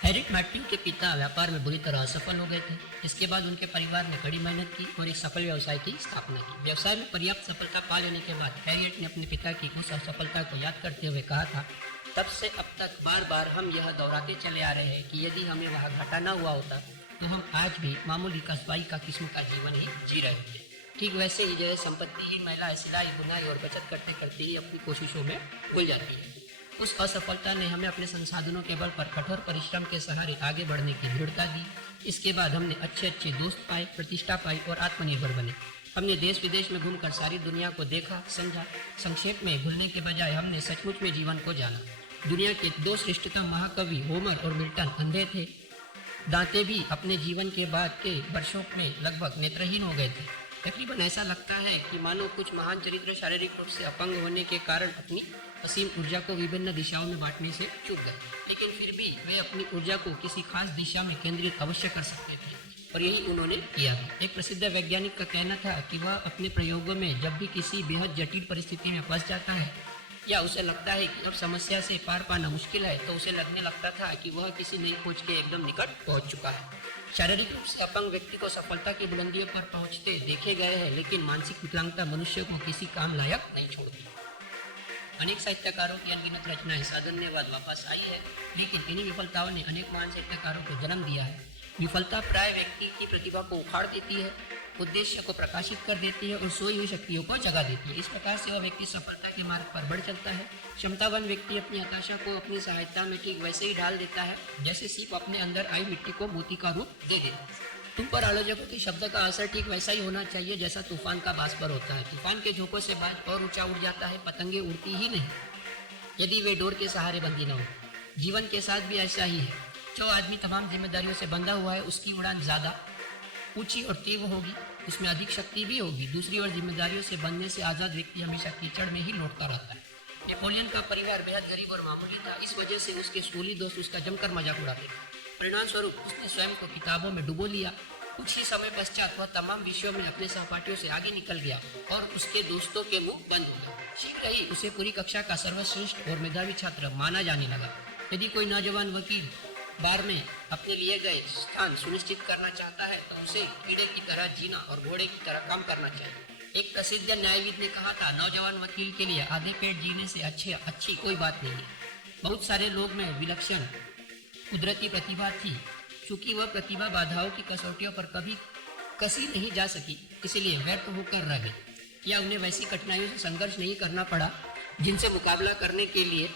Herriot Martin के पिता व्यापार में बुरी तरह असफल हो गए थे। इसके बाद उनके परिवार ने कड़ी मेहनत की और एक सफल व्यवसाय की स्थापना की। व्यवसाय में पर्याप्त सफलता पा लेने के बाद हैरियट ने अपने पिता की उस असफलता को याद करते हुए कहा था, तब से अब तक बार बार हम यह दोहराते चले आ रहे हैं कि यदि हमें वहाँ घाटा न हुआ होता तो हम आज भी मामूली कस्बाई का किस्म का जीवन ही जी रहे होते। ठीक वैसे ही जो संपत्तिहीन महिला सिलाई बुनाई और बचत करते करते ही अपनी कोशिशों में भूल जाती है। उस असफलता ने हमें अपने संसाधनों के बल पर कठोर परिश्रम के सहारे आगे बढ़ने की दृढ़ता दी। इसके बाद हमने अच्छे दोस्त पाए, प्रतिष्ठा पाई और आत्मनिर्भर बने। हमने देश विदेश में घूमकर सारी दुनिया को देखा, समझा। संक्षेप में भूलने के बजाय हमने सचमुच में जीवन को जाना। दुनिया के दो श्रेष्ठतम महाकवि होमर और मिल्टन अंधे थे। दांते भी अपने जीवन के बाद के वर्षों में लगभग नेत्रहीन हो गए थे। तकरीबन ऐसा लगता है कि मानो कुछ महान चरित्र शारीरिक रूप से अपंग होने के कारण अपनी असीम ऊर्जा को विभिन्न दिशाओं में बांटने से चूक गए, लेकिन फिर भी वे अपनी ऊर्जा को किसी खास दिशा में केंद्रित अवश्य कर सकते थे और यही उन्होंने किया था। एक प्रसिद्ध वैज्ञानिक का कहना था कि वह अपने प्रयोगों में जब भी किसी बेहद जटिल परिस्थिति में फंस जाता है या उसे लगता है कि अब समस्या से पार पाना मुश्किल है, तो उसे लगने लगता था कि वह किसी नई खोज के एकदम निकट पहुंच चुका है। शारीरिक रूप से अपंग व्यक्ति को सफलता की बुलंदियों पर पहुंचते देखे गए हैं, लेकिन मानसिक विकलांगता मनुष्य को किसी काम लायक नहीं छोड़ती। अनेक साहित्यकारों की अनगिनत रचनाएं साधन्यवाद वापस आई है, लेकिन इन्हीं विफलताओं ने अनेक महान साहित्यकारों को जन्म दिया है। विफलता प्राय व्यक्ति की प्रतिभा को उखाड़ देती है, उद्देश्य को प्रकाशित कर देती है और सोई हुई शक्तियों को जगा देती है। इस प्रकार से वह व्यक्ति सफलता के मार्ग पर बढ़ चलता है। क्षमतावान व्यक्ति अपनी हताशा को अपनी सहायता में ठीक वैसे ही ढाल देता है जैसे सीप अपने अंदर आई मिट्टी को मोती का रूप दे देता है। तुम पर आलोचकों के शब्द का असर ठीक वैसा ही होना चाहिए जैसा तूफान का बांस पर होता है। तूफान के झोंकों से बांस और ऊंचा उड़ जाता है, पतंगे उड़ती ही नहीं यदि वे डोर के सहारे बंधी न हो। जीवन के साथ भी ऐसा ही है। जो आदमी तमाम जिम्मेदारियों से बंधा हुआ है उसकी उड़ान ज्यादा ऊंची और तीव्र होगी, उसमें अधिक शक्ति भी होगी। दूसरी ओर जिम्मेदारियों से बंधने से आजाद व्यक्ति हमेशा कीचड़ में ही लौटता रहता है। नेपोलियन का परिवार बेहद गरीब और मामूली था, इस वजह से उसके स्कूली दोस्त उसका जमकर मजाक उड़ाते थे। परिणाम स्वरूप उसने स्वयं को किताबों में डुबो लिया। कुछ ही समय पश्चात वह तमाम विषयों में अपने सहपाठियों से आगे निकल गया और उसके दोस्तों के मुंह बंद हो गए। शीघ्र ही उसे पूरी कक्षा का सर्वश्रेष्ठ और मेधावी छात्र माना जाने लगा। यदि कोई नौजवान वकील बार में अपने लिए गए स्थान सुनिश्चित करना चाहता है तो उसे कीड़े की तरह जीना और घोड़े की तरह काम करना चाहिए। एक प्रसिद्ध न्यायविद ने कहा था, नौजवान वकील के लिए आधे पेट जीने से अच्छी कोई बात नहीं है। बहुत सारे लोग में विलक्षण कुदरती प्रतिभा थी, चूंकि वह प्रतिभा बाधाओं की कसौटियों पर कभी कसी नहीं जा सकी, इसलिए व्यर्थ होकर रह गए या उन्हें वैसी कठिनाइयों से संघर्ष नहीं करना पड़ा जिनसे मुकाबला करने के लिए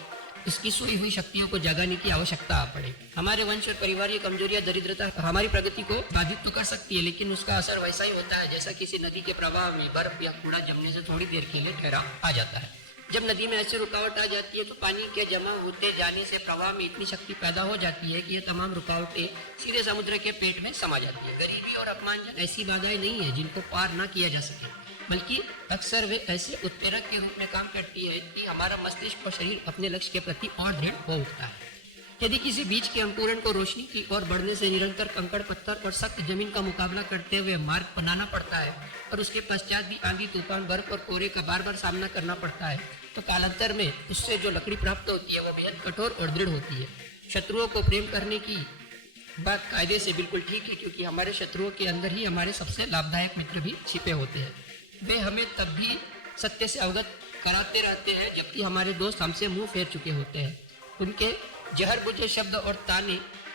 इसकी सोई हुई शक्तियों को जगाने की आवश्यकता आ पड़े। हमारे वंश और परिवार की कमजोरी या दरिद्रता हमारी प्रगति को बाधित तो कर सकती है, लेकिन उसका असर वैसा ही होता है जैसा किसी नदी के प्रवाह में बर्फ या कूड़ा जमने से थोड़ी देर के लिए ठहराव आ जाता है। जब नदी में ऐसी रुकावट आ जाती है तो पानी के जमा होते जाने से प्रवाह में इतनी शक्ति पैदा हो जाती है कि ये तमाम रुकावटें सीधे समुद्र के पेट में समा जाती है। गरीबी और अपमानजन ऐसी बाधाएं नहीं है जिनको पार न किया जा सके, बल्कि अक्सर वे ऐसे उत्प्रेरक के रूप में काम करती है कि हमारा मस्तिष्क और शरीर अपने लक्ष्य के प्रति और दृढ़ हो उठता है। यदि किसी बीज के अंकुरण को रोशनी की ओर बढ़ने से निरंतर कंकड़ पत्थर और सख्त जमीन का मुकाबला करते हुए मार्ग बनाना पड़ता है और उसके पश्चात भी आंधी तूफान बर्फ और कोहरे का बार बार सामना करना पड़ता है, तो कालांतर में उससे जो लकड़ी प्राप्त होती है वह बेहद कठोर और दृढ़ होती है। शत्रुओं को प्रेम करने की बात कायदे से बिल्कुल ठीक है, क्योंकि हमारे शत्रुओं के अंदर ही हमारे सबसे लाभदायक मित्र भी छिपे होते हैं। वे हमें तब भी सत्य से अवगत कराते रहते हैं जबकि हमारे दोस्त हमसे मुंह फेर चुके होते हैं। उनके जहर बुझे शब्द और ताने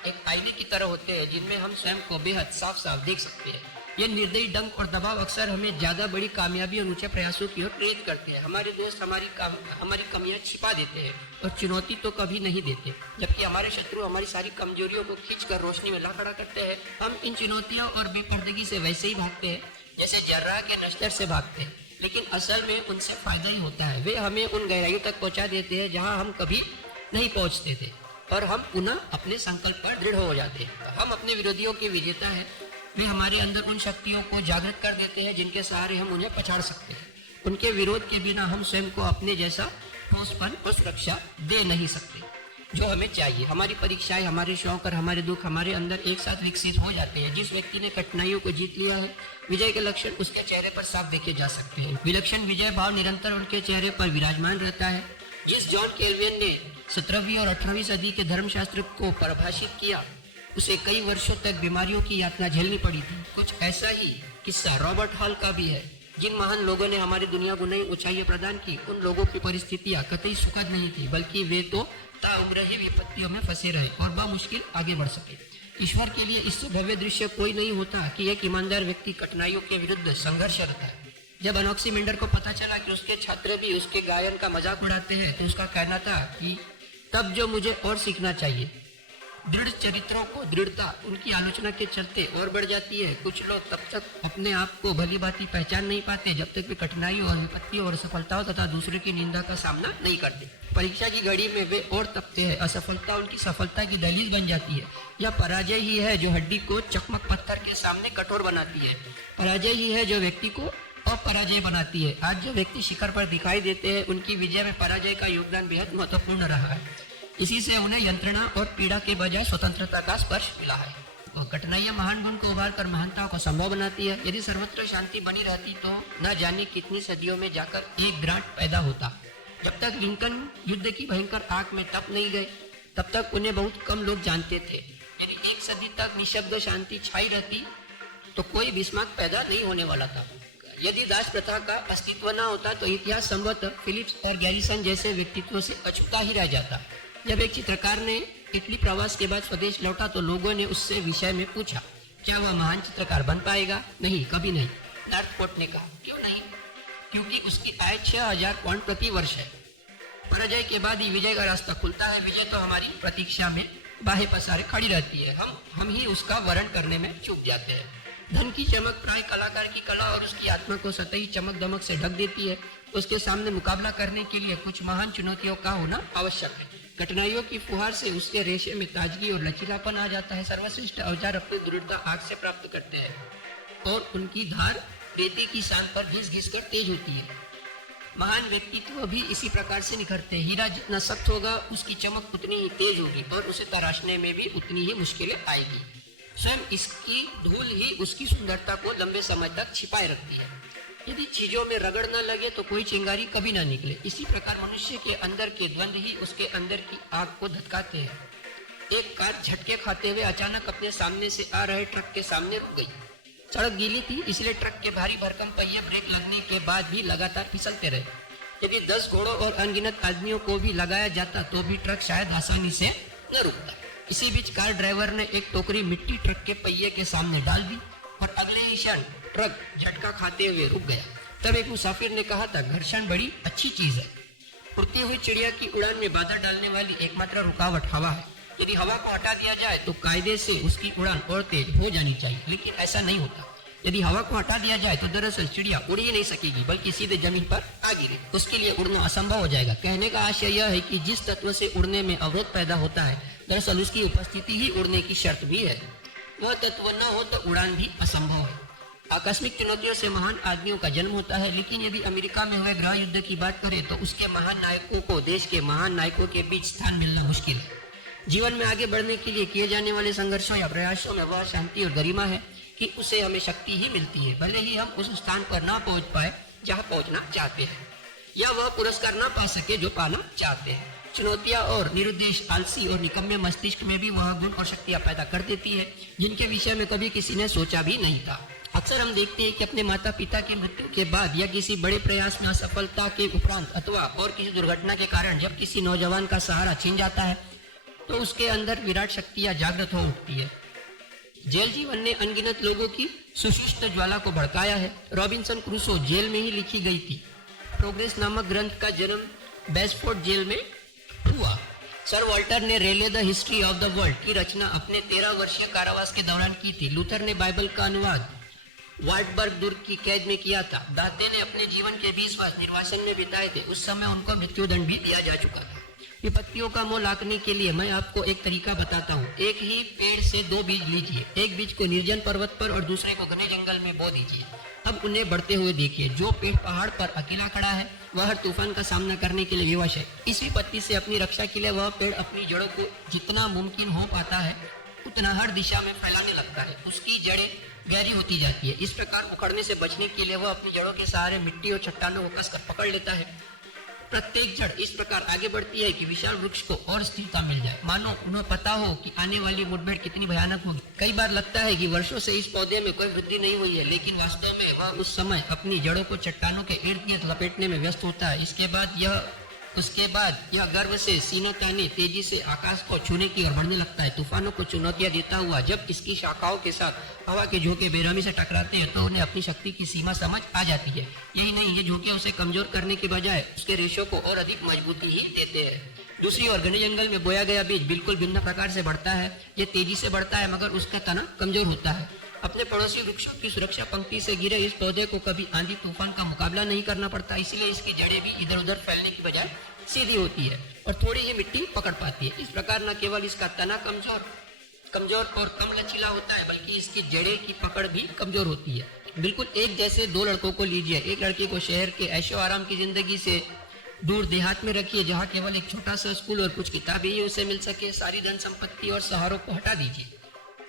एक आईने की तरह होते हैं जिनमें हम स्वयं को बेहद साफ साफ देख सकते हैं। ये निर्दयी डंक और दबाव अक्सर हमें ज्यादा बड़ी कामयाबी और ऊंचे प्रयासों की ओर प्रेरित करते हैं। हमारे दोस्त हमारी कमियां छिपा देते हैं और चुनौती तो कभी नहीं देते, जबकि हमारे शत्रु हमारी सारी कमजोरियों को खींचकर रोशनी में ला खड़ा करते हैं। हम इन चुनौतियों और बेपर्दगी से वैसे ही भागते हैं जैसे जर्राह के नश्तर से भागते हैं, लेकिन असल में उनसे फायदा ही होता है। वे हमें उन गहराइयों तक पहुंचा देते हैं जहां हम कभी नहीं पहुंचते थे और हम पुनः अपने संकल्प पर दृढ़ हो जाते हैं। हम अपने विरोधियों के विजेता हैं। वे हमारे अंदर उन शक्तियों को जागृत कर देते हैं जिनके सहारे हम उन्हें पछाड़ सकते हैं। उनके विरोध के बिना हम स्वयं को अपने जैसा ठोसपन और सुरक्षा दे नहीं सकते जो हमें चाहिए। हमारी परीक्षाएं, हमारे शौक और हमारे दुख हमारे अंदर एक साथ विकसित हो जाते हैं। जिस व्यक्ति ने कठिनाइयों को जीत लिया है, विजय के लक्षण उसके चेहरे पर साफ देखे जा सकते हैं। विलक्षण विजय भाव निरंतर उनके चेहरे पर विराजमान रहता है। इस जॉन केल्विन ने 17वीं और 18वीं सदी के धर्मशास्त्र को परिभाषित किया। उसे कई वर्षों तक बीमारियों की यातना झेलनी पड़ी थी। कुछ ऐसा ही किस्सा रॉबर्ट हॉल का भी है। जिन महान लोगों ने हमारी दुनिया को नई ऊंचाइयां प्रदान की, उन लोगों की परिस्थितियां कतई सुखद नहीं थी, बल्कि वे तो ताउम्र ही विपत्तियों में फंसे रहे और बामुश्किल आगे बढ़ सके। ईश्वर के लिए इससे भव्य दृश्य कोई नहीं होता कि एक ईमानदार व्यक्ति कठिनाइयों के विरुद्ध संघर्षरत है। जब अनॉक्सीमेंडर को पता चला कि उसके छात्र भी उसके गायन का मजाक उड़ाते हैं, तो उसका कहना था कि तब जो मुझे और सीखना चाहिए। दृढ़ चरित्रों को दृढ़ता उनकी आलोचना के चलते और बढ़ जाती है। कुछ लोग तब तक अपने आप को भली भांति पहचान नहीं पाते जब तक वे कठिनाइयों और विपत्तियों और असफलताओं तथा दूसरे की निंदा का सामना नहीं करते। परीक्षा की घड़ी में वे और तपते हैं। असफलता उनकी सफलता की दलील बन जाती है। यह पराजय ही है जो हड्डी को चकमक पत्थर के सामने कठोर बनाती है। पराजय ही है जो व्यक्ति को अपराजय बनाती है। आज जो व्यक्ति शिखर पर दिखाई देते हैं, उनकी विजय में पराजय का योगदान बेहद महत्वपूर्ण रहा है। इसी से उन्हें यंत्रणा और पीड़ा के बजाय स्वतंत्रता का स्पर्श मिला है। और कठिनाइयां महान गुण को उभार कर महानता को संभव बनाती है। यदि सर्वत्र शांति बनी रहती तो न जाने कितनी सदियों में जाकर एक ग्रांट पैदा होता। जब तक लिंकन युद्ध की भयंकर आग में तप नहीं गए, तब तक उन्हें बहुत कम लोग जानते थे। यदि एक सदी तक निशब्द शांति छाई रहती तो कोई बिस्मार्क पैदा नहीं होने वाला था। यदि दास प्रथा का अस्तित्व न होता तो इतिहास संभवतः फिलिप्स और गैरिसन जैसे व्यक्तित्वों से अछूता ही रह जाता। जब एक चित्रकार ने इटली प्रवास के बाद स्वदेश लौटा तो लोगों ने उससे विषय में पूछा, क्या वह महान चित्रकार बन पाएगा? नहीं, कभी नहीं। नॉर्थकोट ने कहा, क्यों नहीं? क्योंकि उसकी आय 6000 पाउंड प्रति वर्ष है। पराजय के बाद ही विजय का रास्ता खुलता है। विजय तो हमारी प्रतीक्षा में बाहें पसारे खड़ी रहती है। हम ही उसका वर्ण करने में चूक जाते हैं। धन की चमक प्राय कलाकार की कला और उसकी आत्मा को सतही चमक दमक से ढक देती है। उसके सामने मुकाबला करने के लिए कुछ महान चुनौतियों का होना आवश्यक है। कठिनाइयों की फुहार से उसके रेशे में ताजगी और लचीलापन आ जाता है। सर्वश्रेष्ठ औजार अपनी दृढ़ता आग से प्राप्त करते हैं और उनकी धार रेती की शान पर घिस घिस कर तेज होती है। महान व्यक्तित्व भी इसी प्रकार से निखरते हैं। हीरा जितना सख्त होगा, उसकी चमक उतनी ही तेज होगी और उसे तराशने में भी उतनी ही मुश्किलें आएगी। स्वयं इसकी धूल ही उसकी सुंदरता को लंबे समय तक छिपाए रखती है। यदि चीजों में रगड़ न लगे तो कोई चिंगारी कभी न निकले। इसी प्रकार मनुष्य के अंदर के द्वंद्व ही उसके अंदर की आग को धधकाते हैं। एक कार झटके खाते हुए अचानक अपने सामने से आ रहे ट्रक के सामने रुक गई। सड़क गीली थी, इसलिए ट्रक के भारी भरकम पहिए ब्रेक लगने के बाद भी लगातार फिसलते रहे। यदि 10 घोड़ों और अनगिनत आदमियों को भी लगाया जाता तो भी ट्रक शायद आसानी से न रुकता। इसी बीच कार ड्राइवर ने एक टोकरी मिट्टी ट्रक के पहिए के सामने डाल दी और अगले ही क्षण ट्रक झटका खाते हुए रुक गया। तब एक मुसाफिर ने कहा था, घर्षण बड़ी अच्छी चीज है। उड़ती हुई चिड़िया की उड़ान में बाधा डालने वाली एकमात्र रुकावट हवा है। यदि हवा को हटा दिया जाए तो कायदे से उसकी उड़ान और तेज हो जानी चाहिए, लेकिन ऐसा नहीं होता। यदि हवा को हटा दिया जाए तो दरअसल चिड़िया उड़ ही नहीं सकेगी, बल्कि सीधे जमीन पर आ गिरेगी। उसके लिए उड़ना असंभव हो जाएगा। कहने का आशय यह है कि जिस तत्व से उड़ने में अवरोध पैदा होता है, दरअसल उसकी उपस्थिति ही उड़ने की शर्त भी है। वह तत्व न हो तो उड़ान भी असंभव है। आकस्मिक चुनौतियों से महान आदमियों का जन्म होता है, लेकिन यदि अमेरिका में हुए गृह युद्ध की बात करें तो उसके महान नायकों को देश के महान नायकों के बीच स्थान मिलना मुश्किल है। जीवन में आगे बढ़ने के लिए किए जाने वाले संघर्षों या प्रयासों में वह शांति और गरिमा है कि उसे हमें शक्ति ही मिलती है, भले ही हम उस स्थान पर ना पहुंच पाए जहां पहुंचना चाहते हैं, या वह पुरस्कार ना पा सके जो पाना चाहते हैं। चुनौतियां और निरुद्देश आलसी और निकम्मे मस्तिष्क में भी वह गुण और शक्तियां पैदा कर देती है जिनके विषय में कभी किसी ने सोचा भी नहीं था। अक्सर हम देखते हैं कि अपने माता पिता की मृत्यु के बाद या किसी बड़े प्रयास में असफलता के उपरांत अथवा और किसी दुर्घटना के कारण जब किसी नौजवान का सहारा छिन जाता है तो उसके अंदर विराट शक्तियां जागृत हो उठती है। जेल जीवन ने अनगिनत लोगों की सुशिष्ट ज्वाला को भड़काया है। रॉबिन्सन क्रूसो जेल में ही लिखी गई थी। प्रोग्रेस नामक ग्रंथ का जन्म बेस्फोर्ड जेल में हुआ। सर वॉल्टर ने Raleigh the history of the world की रचना अपने 13 वर्षीय कारावास के दौरान की थी। लूथर ने बाइबल का अनुवाद वार्टबर्ग दुर्ग की कैद में किया था। दाते ने अपने जीवन के 20 वर्ष निर्वासन में बिताए थे। उस समय उनको मृत्युदंड भी दिया जा चुका था। विपत्तियों का मोल आंकने के लिए मैं आपको एक तरीका बताता हूँ। एक ही पेड़ से 2 बीज लीजिए। एक बीज को निर्जन पर्वत पर और दूसरे को घने जंगल में बो दीजिए। अब उन्हें बढ़ते हुए देखिए। जो पेड़ पहाड़ पर अकेला खड़ा है वह हर तूफान का सामना करने के लिए विवश है। इस विपत्ति से अपनी रक्षा के लिए वह पेड़ अपनी जड़ों को जितना मुमकिन हो पाता है उतना हर दिशा में फैलाने लगता है। उसकी जड़ें गहरी होती जाती है। इस प्रकार उखड़ने से बचने के लिए वह अपनी जड़ों के सहारे मिट्टी और चट्टानों को कसकर पकड़ लेता है। प्रत्येक जड़ इस प्रकार आगे बढ़ती है कि विशाल वृक्ष को और स्थिरता मिल जाए, मानो उन्हें पता हो कि आने वाली मुठभेड़ कितनी भयानक होगी। कई बार लगता है कि वर्षों से इस पौधे में कोई वृद्धि नहीं हुई है, लेकिन वास्तव में वह उस समय अपनी जड़ों को चट्टानों के इर्द गिर्द लपेटने में व्यस्त होता है। उसके बाद यह गर्व से सीनों ताने तेजी से आकाश को छूने की ओर बढ़ने लगता है। तूफानों को चुनौतियां देता हुआ जब इसकी शाखाओं के साथ हवा के झोंके बेरहमी से टकराते हैं तो उन्हें अपनी शक्ति की सीमा समझ आ जाती है। यही नहीं, ये झोंके उसे कमजोर करने के बजाय उसके रेशों को और अधिक मजबूती ही देते हैं। दूसरी ओर घने जंगल में बोया गया बीज बिल्कुल भिन्न प्रकार से बढ़ता है। ये तेजी से बढ़ता है मगर उसका तना कमजोर होता है। अपने पड़ोसी वृक्षों की सुरक्षा पंक्ति से गिरे इस पौधे को कभी आंधी तूफान का मुकाबला नहीं करना पड़ता, इसलिए इसकी जड़ें भी इधर उधर फैलने की बजाय सीधी होती है और थोड़ी ही मिट्टी पकड़ पाती है। इस प्रकार न केवल इसका तना कमजोर और कम लचीला होता है, बल्कि इसकी जड़ें की पकड़ भी कमजोर होती है। बिल्कुल एक जैसे दो लड़कों को लीजिए। एक लड़के को शहर के ऐशो आराम की जिंदगी से दूर देहात में रखिए, जहाँ केवल एक छोटा सा स्कूल और कुछ किताबें ही उसे मिल सके। सारी धन संपत्ति और सहारों को हटा दीजिए।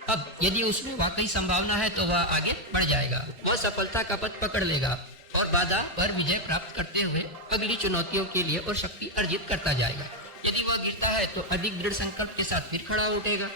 अब यदि उसमें वाकई संभावना है तो वह आगे बढ़ जाएगा, वह सफलता का पथ पकड़ लेगा और बाधा पर विजय प्राप्त करते हुए अगली चुनौतियों के लिए और शक्ति अर्जित करता जाएगा। यदि वह गिरता है तो अधिक दृढ़ संकल्प के साथ फिर खड़ा उठेगा।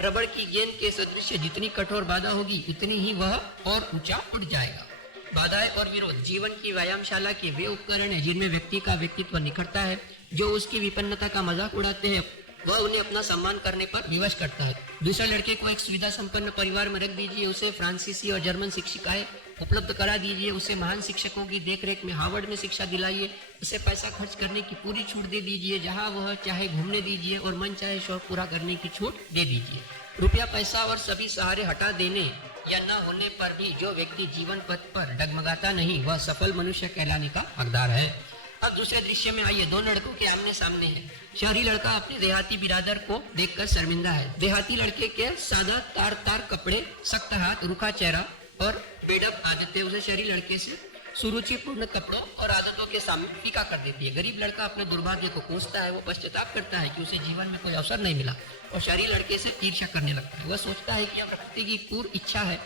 रबड़ की गेंद के सदृश जितनी कठोर बाधा होगी उतनी ही वह और ऊंचा उठ जाएगा। बाधाएं और विरोध जीवन की व्यायामशाला के वे उपकरण है जिनमें व्यक्ति का व्यक्तित्व निखरता है। जो उसकी विपन्नता का मजाक उड़ाते हैं वह उन्हें अपना सम्मान करने पर विवश करता है। दूसरे लड़के को एक सुविधा संपन्न परिवार में रख दीजिए, उसे फ्रांसीसी और जर्मन शिक्षिकाएं उपलब्ध करा दीजिए, उसे महान शिक्षकों की देखरेख में हार्वर्ड में शिक्षा दिलाइए, उसे पैसा खर्च करने की पूरी छूट दे दीजिए, जहां वह चाहे घूमने दीजिए और मन चाहे शौक पूरा करने की छूट दे दीजिए। रुपया पैसा और सभी सहारे हटा देने या न होने पर भी जो व्यक्ति जीवन पथ पर डगमगाता नहीं वह सफल मनुष्य कहलाने का हकदार है। अब दूसरे दृश्य में आइए, दो लड़कों के आमने सामने हैं। शहरी लड़का अपने देहाती बिरादर को देखकर शर्मिंदा है। देहाती लड़के के सादा तार कपड़े, सख्त हाथ, रूखा चेहरा और बेडब आदतें उसे शहरी लड़के से सुरुचिपूर्ण कपड़ों और आदतों के सामने फीका कर देती है। गरीब लड़का अपने दुर्भाग्य को कोसता है, वो पश्चाताप करता है कि उसे जीवन में कोई अवसर नहीं मिला और शहरी लड़के से ईर्ष्या करने लगता है। वह सोचता है कि यह प्रकृति की क्रूर इच्छा है,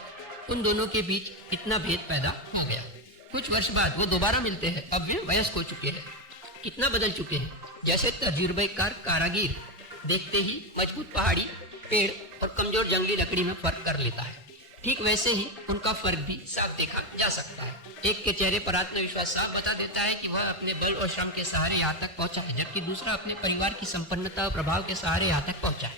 उन दोनों के बीच इतना भेद पैदा हो गया। कुछ वर्ष बाद वो दोबारा मिलते हैं। अब वे वयस्क हो चुके हैं, कितना बदल चुके हैं। जैसे तजुर्बेकार कारागीर देखते ही मजबूत पहाड़ी, पेड़ और कमजोर जंगली लकड़ी में फर्क कर लेता है, ठीक वैसे ही उनका फर्क भी साफ देखा जा सकता है। एक के चेहरे पर आत्मविश्वास साफ बता देता है कि वह अपने बल और श्रम के सहारे यहाँ तक पहुंचा है, जबकि दूसरा अपने परिवार की संपन्नता और प्रभाव के सहारे यहाँ तक पहुंचा है।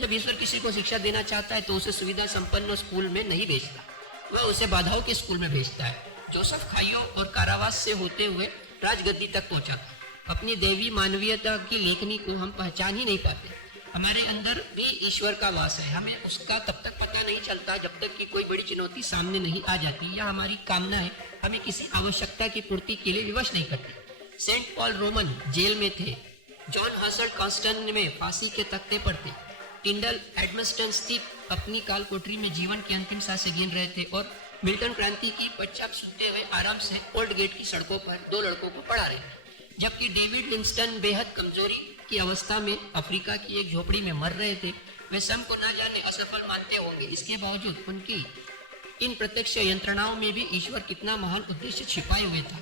जब ईश्वर किसी को शिक्षा देना चाहता है तो उसे सुविधा संपन्न स्कूल में नहीं भेजता, वह उसे बाधाओं के स्कूल में भेजता है। जोसेफ खाइयों और कारावास से होते हुए राजगद्दी तक पहुंचा था। अपनी दैवी मानवीयता की लेखनी को हम पहचान ही नहीं पाते। हमारे अंदर भी ईश्वर का वास है, हमें उसका तब तक पता नहीं चलता जब तक कि कोई बड़ी चुनौती सामने नहीं आ जाती या हमारी कामनाएं हमें किसी आवश्यकता की पूर्ति के लिए विवश नहीं करती। सेंट पॉल रोमन जेल में थे, जॉन हर्सल्ट कॉन्स्टेंट में फांसी के तख्ते पर थे, टिंडल एडमस्टन स्थित अपनी काल कोठरी में जीवन की अंतिम सांसें गिन रहे थे और मिल्टन क्रांति की पश्चात सुनते हुए आराम से ओल्ड गेट की सड़कों पर दो लड़कों को पढ़ा रहे थे। जबकि डेविड लिंस्टन बेहद कमजोरी की अवस्था में अफ्रीका की एक झोपड़ी में मर रहे थे। वे स्वयं को न जाने असफल मानते होंगे, इसके बावजूद उनकी इन प्रत्यक्ष यंत्रणाओं में भी ईश्वर कितना महान उद्देश्य छिपाए हुए था।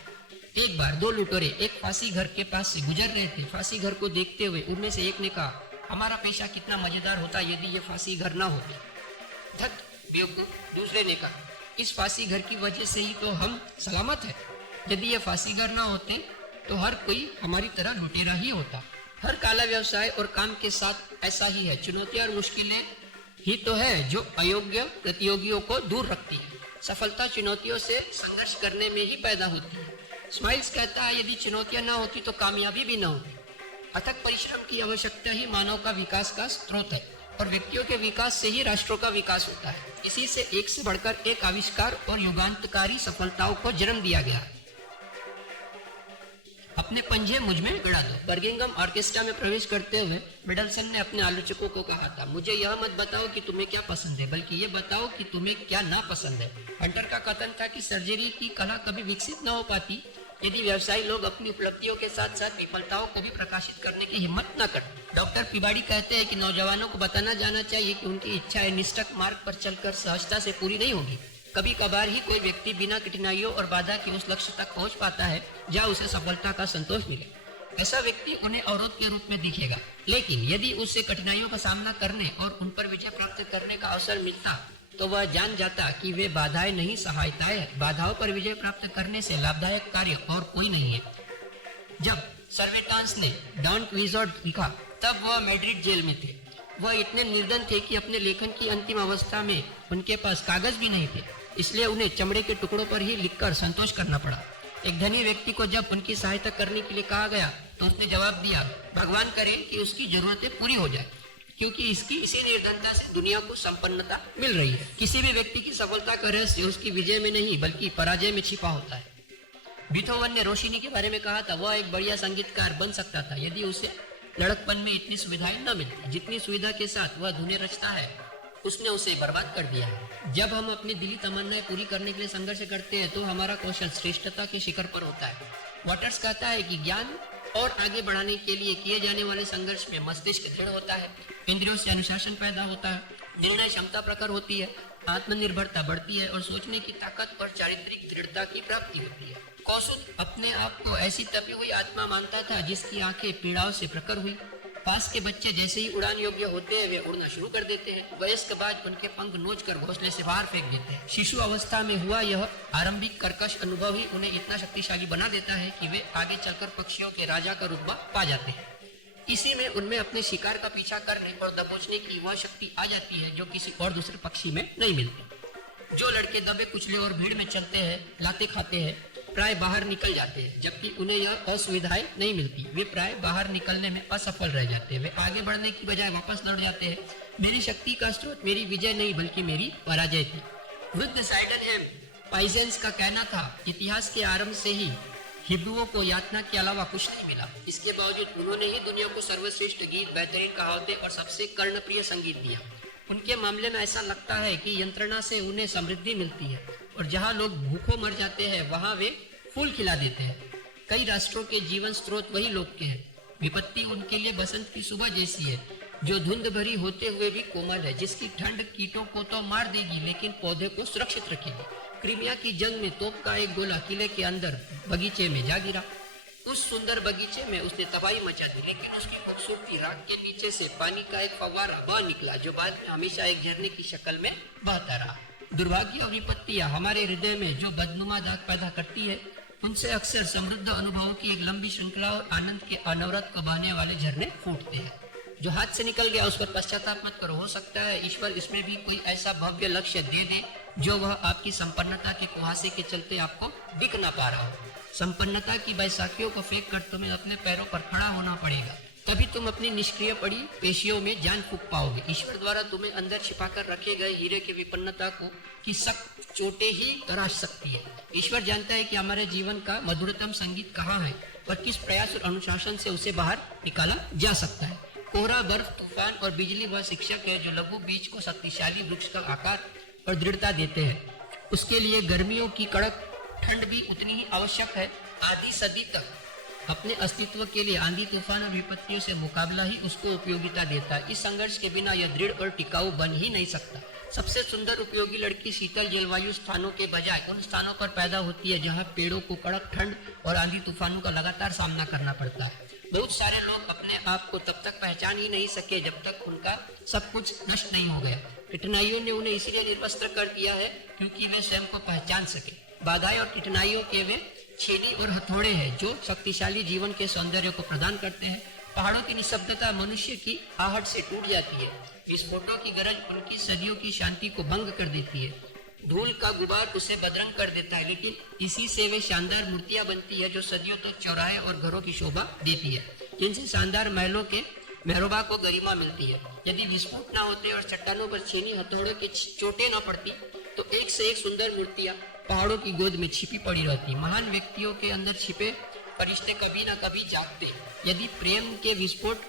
एक बार दो लुटेरे एक फांसी घर के पास से गुजर रहे थे। फांसी घर को देखते हुए उनमें से एक ने कहा, हमारा पेशा कितना मजेदार होता यदि ये फांसी घर ना होते। धत बेवकूफ, दूसरे ने कहा, इस फांसी घर की वजह से ही तो हम सलामत हैं। यदि ये फांसी घर ना होते तो हर कोई हमारी तरह लुटेरा ही होता। हर काला व्यवसाय और काम के साथ ऐसा ही है। चुनौतियां और मुश्किलें ही तो है जो अयोग्य प्रतियोगियों को दूर रखती है। सफलता चुनौतियों से संघर्ष करने में ही पैदा होती है। स्माइल्स कहता है, यदि चुनौतियां ना होती तो कामयाबी भी ना होती। अथक परिश्रम की आवश्यकता ही मानव का विकास का स्रोत है और व्यक्तियों के विकास से ही राष्ट्रों का विकास होता है। इसी से एक से बढ़कर एक आविष्कार और युगांतकारी सफलताओं को जन्म दिया गया। अपने पंजे मुझ में गड़ा दो। बर्मिंघम ऑर्केस्ट्रा में प्रवेश करते हुए मिडलसन ने अपने आलोचकों को कहा था, मुझे यह मत बताओ कि तुम्हें क्या पसंद है, बल्कि ये बताओ कि तुम्हें क्या ना पसंद है। हंटर का कथन था कि सर्जरी की कला कभी विकसित न हो पाती यदि व्यवसायी लोग अपनी उपलब्धियों के साथ साथ विफलताओं को भी प्रकाशित करने की हिम्मत न करते। डॉक्टर पिबाड़ी कहते हैं कि नौजवानों को बताना जाना चाहिए कि उनकी इच्छाएं निष्ठक मार्ग पर चलकर सहजता से पूरी नहीं होगी। कभी कभार ही कोई व्यक्ति बिना कठिनाइयों और बाधा के उस लक्ष्य तक पहुंच पाता है जहां उसे सफलता का संतोष मिले। ऐसा व्यक्ति उन्हें अवरोध के रूप में दिखेगा। लेकिन यदि उसे कठिनाइयों का सामना करने और उन पर विजय प्राप्त करने का अवसर मिलता तो वह जान जाता कि वे बाधाएं नहीं सहायताएं हैं। बाधाओं पर विजय प्राप्त करने से लाभदायक कार्य और कोई नहीं है। जब सर्वेटान्स ने डॉन क्विक्सोट लिखा तब वह मैड्रिड जेल में थे। वह इतने निर्धन थे कि अपने लेखन की अंतिम अवस्था में उनके पास कागज भी नहीं थे, इसलिए उन्हें चमड़े के टुकड़ों पर ही लिखकर संतोष करना पड़ा। एक धनी व्यक्ति को जब उनकी सहायता करने के लिए कहा गया तो उसने जवाब दिया, भगवान करे कि उसकी जरूरतें पूरी हो जाए, क्योंकि इसी निर्धनता से दुनिया को संपन्नता मिल रही है। किसी भी व्यक्ति की सफलता का रहस्य उसकी विजय में नहीं बल्कि पराजय में छिपा होता है। बीथोवन ने रोशिनी के बारे में कहा था, वह एक बढ़िया संगीतकार बन सकता था यदि उसे लड़कपन में इतनी सुविधाएं न मिलती जितनी सुविधा के साथ वह धुनें रचता है। उसने उसे बर्बाद कर दिया है। जब हम अपनी दिली तमन्नाएं पूरी करने के लिए संघर्ष करते हैं तो हमारा कौशल श्रेष्ठता के शिखर पर होता है। वाटर्स कहता है कि ज्ञान और आगे बढ़ाने के लिए किए जाने वाले संघर्ष में मस्तिष्क दृढ़ होता है, इंद्रियों से अनुशासन पैदा होता है, निर्णय क्षमता प्रखर होती है, आत्मनिर्भरता बढ़ती है और सोचने की ताकत और चारित्रिक दृढ़ता की प्राप्ति होती है। कौसुद अपने आप को ऐसी तपी हुई आत्मा मानता था जिसकी आंखें पीड़ाओं से प्रखर हुई। पास के बच्चे जैसे ही उड़ान योग्य होते हैं वे उड़ना शुरू कर देते हैं। वयस्क बाद उनके पंख नोच कर घोंसले से बाहर फेंक देते हैं। शिशु अवस्था में हुआ यह आरंभिक कर्कश अनुभव ही उन्हें इतना शक्तिशाली बना देता है कि वे आगे चलकर पक्षियों के राजा का रुतबा पा जाते हैं। इसी में उनमें अपने शिकार का पीछा करने और दबोचने की वह शक्ति आ जाती है जो किसी और दूसरे पक्षी में नहीं मिलती। जो लड़के दबे कुचले और भीड़ में चलते हैं, लाते खाते हैं, प्राय बाहर निकल जाते हैं, जबकि उन्हें यह असुविधाएं नहीं मिलती। वे प्राय बाहर निकलने में असफल रह जाते हैं। वे आगे बढ़ने की बजाय वापस लौट जाते हैं। मेरी शक्ति का स्रोत मेरी विजय नहीं बल्कि मेरी पराजय थी। वृद्ध साइडन एम पाइजेंस का कहना था, इतिहास के आरंभ से ही हिब्रुओं को यातना के अलावा कुछ नहीं मिला। इसके बावजूद उन्होंने ही दुनिया को सर्वश्रेष्ठ गीत, बेहतरीन कहावतें और सबसे कर्णप्रिय संगीत दिया। उनके मामले में ऐसा लगता है कि यंत्रणा से उन्हें समृद्धि मिलती है और जहाँ लोग भूखों मर जाते हैं वहाँ वे फूल खिला देते हैं। कई राष्ट्रों के जीवन स्रोत वही लोग के हैं। विपत्ति उनके लिए बसंत की सुबह जैसी है जो धुंध भरी होते हुए भी कोमल है, जिसकी ठंड कीटों को तो मार देगी लेकिन पौधे को सुरक्षित रखेगी। क्रीमिया की जंग में तोप का एक गोला किले के अंदर बगीचे में जा गिरा। उस सुंदर बगीचे में उसने तबाही मचा दी, लेकिन उसकी खूबसूरती राख के नीचे से पानी का एक फव्वारा बह निकला जो बाद में हमेशा एक झरने की शक्ल में बहता रहा। दुर्भाग्य और विपत्तियां हमारे हृदय में जो बदनुमा दाग पैदा करती है उनसे अक्सर समृद्ध अनुभवों की एक लंबी श्रृंखला और आनंद के अनवरत को बहने वाले झरने फूटते हैं। जो हाथ से निकल गया उस पर पश्चाताप मत करो। हो सकता है ईश्वर इसमें भी कोई ऐसा भव्य लक्ष्य दे दे जो वह आपकी संपन्नता के कुहासे के चलते आपको दिख ना पा रहा हो। संपन्नता की बैसाखियों को फेंक कर तुम्हें अपने पैरों पर खड़ा होना पड़ेगा, तभी तुम अपनी निष्क्रिय पड़ी पेशियों में जान फूंक पाओगे। ईश्वर द्वारा तुम्हें अंदर छिपाकर रखे गए हीरे की विपन्नता को की सख्त चोटें ही तराश सकती है। ईश्वर जानता है कि हमारे जीवन का मधुरतम संगीत कहाँ है और किस प्रयास और अनुशासन से उसे बाहर निकाला जा सकता है। कोहरा, बर्फ, तूफान और बिजली वह शिक्षक है जो लघु बीज को शक्तिशाली वृक्ष का आकार और दृढ़ता देते हैं। उसके लिए गर्मियों की कड़क ठंड भी उतनी ही आवश्यक है। आधी सदी तक अपने अस्तित्व के लिए आंधी, तूफान और विपत्तियों से मुकाबला ही उसको उपयोगिता देता है। इस संघर्ष के बिना यह दृढ़ और टिकाऊ बन ही नहीं सकता। सबसे सुंदर उपयोगी लड़की शीतल जलवायु स्थानों के बजाय उन स्थानों पर पैदा होती है जहाँ पेड़ों को कड़क ठंड और आंधी तूफानों का लगातार सामना करना पड़ता है। बहुत सारे लोग अपने आप को तब तक पहचान ही नहीं सके जब तक उनका सब कुछ नष्ट नहीं हो गया। कठिनाइयों ने उन्हें इसलिए निर्वस्त्र कर दिया है क्योंकि वे स्वयं को पहचान सके। बाधाएं और कठिनाइयों के वे छेनी और हथौड़े हैं जो शक्तिशाली जीवन के सौंदर्य को प्रदान करते हैं। पहाड़ों की निशब्दता मनुष्य की आहट से टूट जाती है। विस्फोटों की गरज उनकी सदियों की शांति को भंग कर देती है। धूल का गुबार उसे बदरंग कर देता है, लेकिन इसी से वे शानदार मूर्तियां बनती है जो सदियों तक चौराहे और घरों की शोभा देती है, जिनसे शानदार महलों के मेहरोबा को गरिमा मिलती है। यदि विस्फोट न होते और चट्टानों पर छेनी हथौड़ों की चोटें न पड़ती तो एक से एक सुंदर मूर्तियां पहाड़ों की गोद में छिपी पड़ी रहती। महान व्यक्तियों के अंदर छिपे फरिश्ते कभी न कभी जागते। यदि प्रेम के विस्फोट,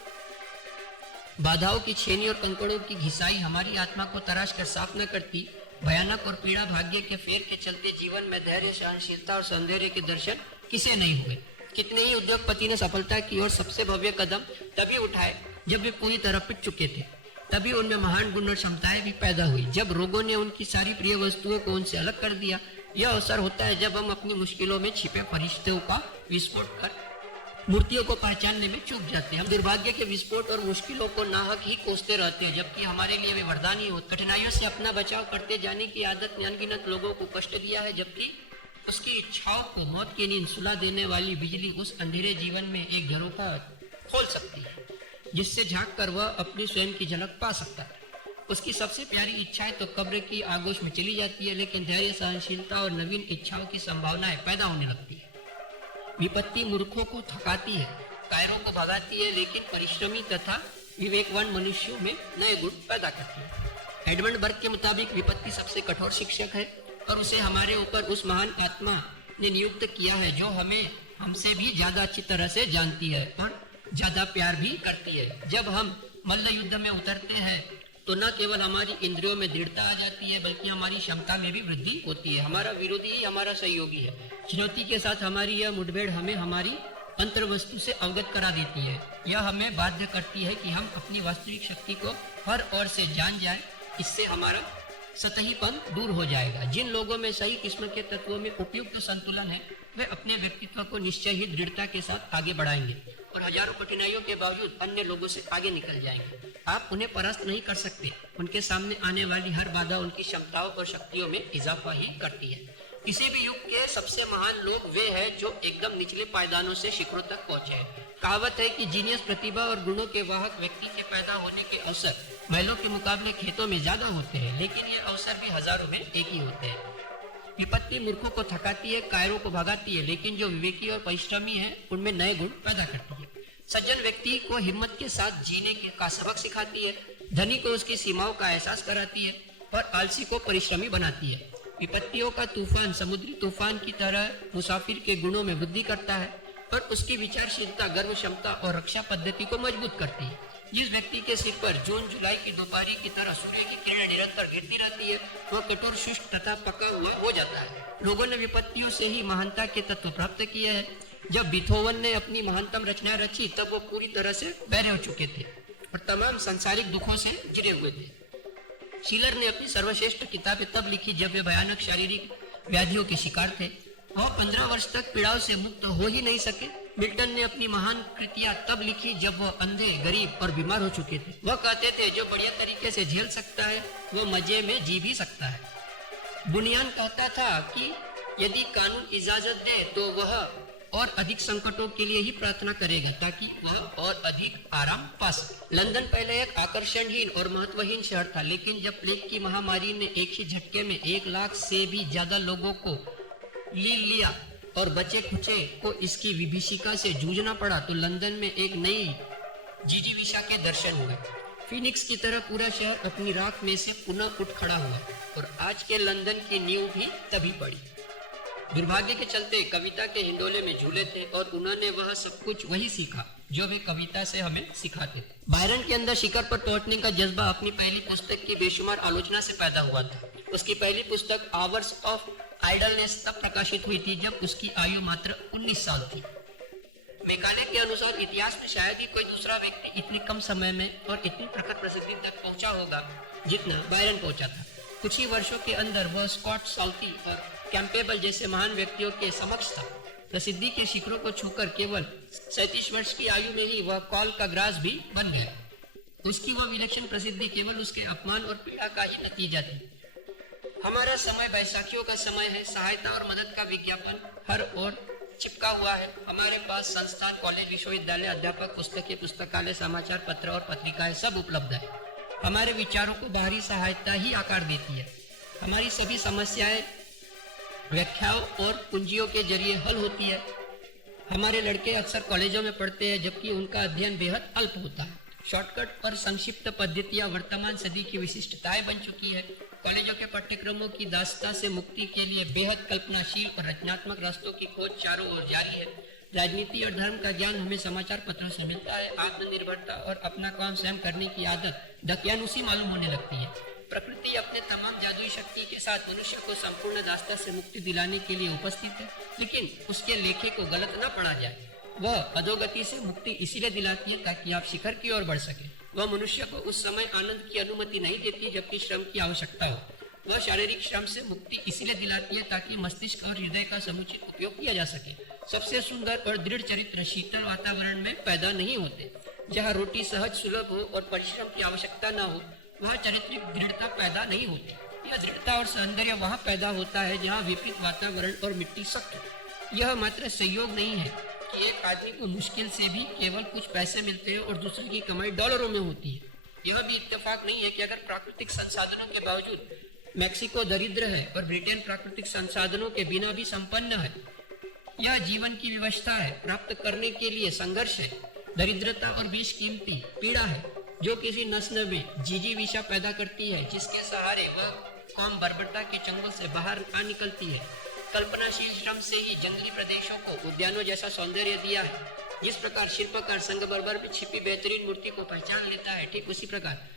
बाधाओं की छेनी और कंकड़ों की घिसाई हमारी आत्मा को तराश कर साफ न करती, भयानक और पीड़ा भाग्य के फेर के चलते जीवन में धैर्य, सहनशीलता और सौंदर्य के दर्शन किसे नहीं हुए। कितने ही उद्योगपति ने सफलता की ओर सबसे भव्य कदम तभी उठाए जब वे पूरी तरह पिट चुके थे। तभी उनमें महान गुण और क्षमताएं भी पैदा हुई। जब रोगों ने उनकी सारी प्रिय वस्तुओं को उनसे अलग कर दिया, यह अवसर होता है जब हम अपनी मुश्किलों में छिपे फरिश्तों का विस्फोट कर मूर्तियों को पहचानने में चूक जाते हैं। हम दुर्भाग्य के विस्फोट और मुश्किलों को नाहक ही कोसते रहते हैं, जबकि हमारे लिए वे वरदान ही होते। कठिनाइयों से अपना बचाव करते जाने की आदत ने अनगिनत लोगों को कष्ट दिया है, जबकि उसकी इच्छाओं को मौत की नींद सुला देने वाली बिजली उस अंधेरे जीवन में एक झरोखा खोल सकती है, जिससे झांक कर वह अपनी स्वयं की झलक पा सकता है। उसकी सबसे प्यारी इच्छाएं तो कब्र की आगोश में चली जाती है, लेकिन धैर्य, सहनशीलता और नवीन इच्छाओं की संभावनाएं पैदा होने लगती है। विपत्ति मूर्खों को थकाती है, कायरों को भगाती है, लेकिन परिश्रमी तथा विवेकवान मनुष्यों में नए गुण पैदा करती है। एडमंड बर्ग के मुताबिक विपत्ति सबसे कठोर शिक्षक है और उसे हमारे ऊपर उस महान आत्मा ने नियुक्त किया है जो हमें हमसे भी ज्यादा अच्छी तरह से जानती है और ज्यादा प्यार भी करती है। जब हम मल्ल युद्ध में उतरते हैं तो न केवल हमारी इंद्रियों में दृढ़ता आ जाती है, बल्कि हमारी क्षमता में भी वृद्धि होती है। हमारा विरोधी ही हमारा सहयोगी है। चुनौती के साथ हमारी यह मुठभेड़ हमें हमारी अंतर्वस्तु से अवगत करा देती है। यह हमें बाध्य करती है कि हम अपनी वास्तविक शक्ति को हर ओर से जान जाएं। इससे हमारा सतहीपन दूर हो जाएगा। जिन लोगों में सही किस्म के तत्वों में उपयुक्त संतुलन है, वे अपने व्यक्तित्व को निश्चय ही दृढ़ता के साथ आगे बढ़ाएंगे और हजारों कठिनाइयों के बावजूद अन्य लोगों से आगे निकल जाएंगे। आप उन्हें परास्त नहीं कर सकते। उनके सामने आने वाली हर बाधा उनकी क्षमताओं और शक्तियों में इजाफा ही करती है। किसी भी युग के सबसे महान लोग वे हैं जो एकदम निचले पायदानों से शिखरों तक पहुंचे हैं। कहावत है कि जीनियस, प्रतिभा और गुणों के वाहक व्यक्ति के पैदा होने के अवसर महलों के मुकाबले खेतों में ज्यादा होते हैं, लेकिन ये अवसर भी हजारों में एक ही होते हैं। विपत्ति मूर्खों को थकाती है, कायरों को भगाती है, लेकिन जो विवेकी और परिश्रमी है उनमें नए गुण पैदा करती है। सज्जन व्यक्ति को हिम्मत के साथ जीने का सबक सिखाती है, धनी को उसकी सीमाओं का एहसास कराती है और आलसी को परिश्रमी बनाती है। विपत्तियों का तूफान समुद्री तूफान की तरह मुसाफिर के गुणों में वृद्धि करता है और उसकी विचारशीलता, गर्व क्षमता और रक्षा पद्धति को मजबूत करती है। जिस व्यक्ति के सिर पर जून जुलाई की दोपहरी की तरह सूर्य की किरणें निरंतर गिरती रहती है, वह कठोर, शुष्क तथा पका हुआ हो जाता है। लोगों ने विपत्तियों से ही महानता के तत्व प्राप्त किए हैं। जब बीथोवन ने अपनी महानतम रचना रची, तब वो पूरी तरह से बहरे हो चुके थे और तमाम सांसारिक दुखों से घिरे हुए थे। शिलर ने अपनी सर्वश्रेष्ठ किताबें तब लिखी जब वे भयानक शारीरिक व्याधियों के शिकार थे। वह 15 वर्ष तक पीड़ाओं से मुक्त हो ही नहीं सके। मिल्टन ने अपनी महान कृतियां तब लिखी जब वह अंधे, गरीब और बीमार हो चुके थे। वह कहते थे, जो बढ़िया तरीके से झेल सकता है वो मजे में जी भी सकता है। बुनियान कहता था कि यदि कानून इजाजत दे तो वह और अधिक संकटों के लिए ही प्रार्थना करेगा ताकि वह और अधिक आराम पा सके। लंदन पहले एक आकर्षणहीन और महत्वहीन शहर था, लेकिन जब प्लेग की महामारी ने एक ही झटके में 1 लाख से भी ज्यादा लोगों को लिया और बचे खुचे को इसकी विभीषिका से जूझना पड़ा, तो लंदन में एक नई जिजीविषा के दर्शन हुए। फिनिक्स की तरह पूरा शहर अपनी राख में से पुनः उठ खड़ा हुआ और आज के लंदन की नींव भी तभी पड़ी। दुर्भाग्य के चलते कविता के हिंडोले में झूले थे और उन्होंने वह सब कुछ वही सीखा जो वे कविता से हमें सिखाते थे। बायरन के अंदर शिखर पर पहुंचने का जज्बा अपनी पहली पुस्तक की बेशुमार आलोचना से पैदा हुआ था। उसकी पहली पुस्तक आवर्स ऑफ आइडलनेस तब प्रकाशित हुई थी जब उसकी आयु मात्र 19 साल थी। मेकाले के अनुसार इतिहास में शायद ही कोई दूसरा व्यक्ति इतने कम समय में और इतनी प्रखर प्रसिद्धि तक पहुंचा होगा जितना बायरन पहुंचा था। कुछ ही वर्षों के अंदर वह स्कॉट, साउथी और कैंपेबल जैसे महान व्यक्तियों के समक्ष था। प्रसिद्धि के शिखरों को छूकर केवल 37 वर्ष की आयु में ही वह कॉल का ग्रास भी बन गया। उसकी वह विलक्षण प्रसिद्धि केवल उसके अपमान और पीड़ा का ही नतीजा थी। हमारा समय बैसाखियों का समय है। सहायता और मदद का विज्ञापन हर ओर चिपका हुआ है। हमारे पास संस्थान, कॉलेज, विश्वविद्यालय, अध्यापक, पुस्तकें, पुस्तकालय, समाचार पत्र और पत्रिकाएं सब उपलब्ध है। हमारे विचारों को बाहरी सहायता ही आकार देती है। हमारी सभी समस्याएं व्याख्याओं और पूंजियों के जरिए हल होती है। हमारे लड़के अक्सर कॉलेजों में पढ़ते हैं जबकि उनका अध्ययन बेहद अल्प होता है। शॉर्टकट और संक्षिप्त पद्धतियां वर्तमान सदी की विशिष्टताएं बन चुकी है। कॉलेजों के पाठ्यक्रमों की दासता से मुक्ति के लिए बेहद कल्पनाशील और रचनात्मक रास्तों की खोज चारों ओर जारी है। राजनीति और धर्म का ज्ञान हमें समाचार पत्रों से मिलता है। आत्मनिर्भरता और अपना काम स्वयं करने की आदत दकियानुसी मालूम होने लगती है। प्रकृति अपने तमाम जादुई शक्ति के साथ मनुष्य को संपूर्ण दास्ता से मुक्ति दिलाने के लिए उपस्थित है, लेकिन उसके लेखे को गलत न पढ़ा जाए। वह अधोगति से मुक्ति इसीलिए दिलाती है ताकि आप शिखर की ओर बढ़ सके। वह मनुष्य को उस समय आनंद की अनुमति नहीं देती जबकि श्रम की आवश्यकता हो। वह शारीरिक श्रम से मुक्ति इसीलिए दिलाती है ताकि मस्तिष्क और हृदय का समुचित उपयोग किया जा सके। सबसे सुंदर और दृढ़ चरित्र शीतल वातावरण में पैदा नहीं होते। जहाँ रोटी सहज सुलभ हो और परिश्रम की आवश्यकता न हो, वहाँ चारित्रिक दृढ़ता पैदा नहीं होती। यह दृढ़ता और सौंदर्य वहाँ पैदा होता है जहाँ विपरीत वातावरण और मिट्टी सख्त हो। यह मात्र संयोग नहीं है कि एक आदमी को मुश्किल से भी केवल कुछ पैसे मिलते हैं और दूसरे की कमाई डॉलरों में होती है। यह भी इत्तेफाक नहीं है कि अगर प्राकृतिक संसाधनों के बावजूद मैक्सिको दरिद्र है और ब्रिटेन प्राकृतिक संसाधनों के बिना भी संपन्न है। यह जीवन की व्यवस्था है, प्राप्त करने के लिए संघर्ष है। दरिद्रता और बेशकीमती पीड़ा है जो किसी नस्ल में जिजीविषा पैदा करती है, जिसके सहारे वह कौम बर्बरता के चंगुल से बाहर आ निकलती है। कल्पनाशील श्रम से ही जंगली प्रदेशों को उद्यानों जैसा सौंदर्य दिया है। जिस प्रकार शिल्पकार संगमरमर में छिपी बेहतरीन मूर्ति को पहचान लेता है, ठीक उसी प्रकार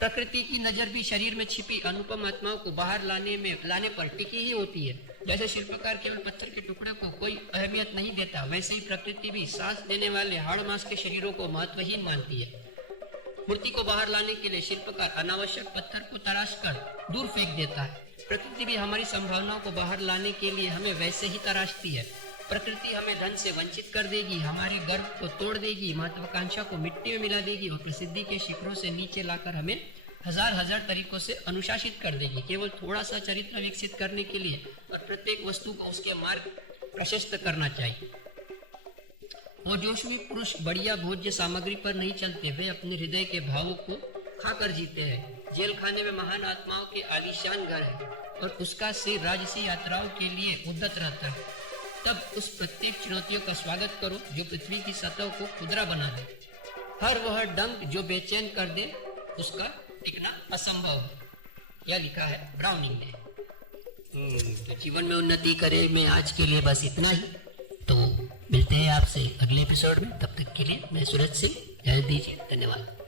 प्रकृति की नजर भी शरीर में छिपी अनुपम आत्माओं को बाहर लाने पर टिकी ही होती है। जैसे शिल्पकार केवल पत्थर के टुकड़े को कोई अहमियत नहीं देता, वैसे ही प्रकृति भी सांस देने वाले हाड़ मांस के शरीरों को महत्वहीन मानती है। मूर्ति को बाहर लाने के लिए शिल्पकार अनावश्यक पत्थर को तराश कर दूर फेंक देता है। प्रकृति भी हमारी संभावनाओं को बाहर लाने के लिए हमें वैसे ही तराशती है। प्रकृति हमें धन से वंचित कर देगी, हमारी गर्व को तोड़ देगी, महत्वाकांक्षा को मिट्टी में मिला देगी और प्रसिद्धि के शिखरों से नीचे लाकर हमें हजार तरीकों से अनुशासित कर देगी, केवल थोड़ा सा चरित्र विकसित करने के लिए। और प्रत्येक वस्तु को उसके मार्ग प्रशस्त करना चाहिए। वो जोशवी पुरुष बढ़िया भोज्य सामग्री पर नहीं चलते, वे अपने हृदय के भावों को खाकर जीते हैं। जेल खाने में महान आत्माओं के आलीशान घर है और उसका सिर राजसी यात्राओं के लिए उद्यत रहता है। तब उस प्रत्येक चुनौतियों का स्वागत करो जो पृथ्वी की सतह को खुदरा बना दे। हर वह डंक जो बेचैन कर दे, उसका टिकना असंभव है। यह लिखा है ब्राउनिंग ने। तो जीवन में उन्नति करे। मैं आज के लिए बस इतना ही। तो मिलते हैं आपसे अगले एपिसोड में। तब तक के लिए मैं सूरज सिंह, जय दीजिए, धन्यवाद।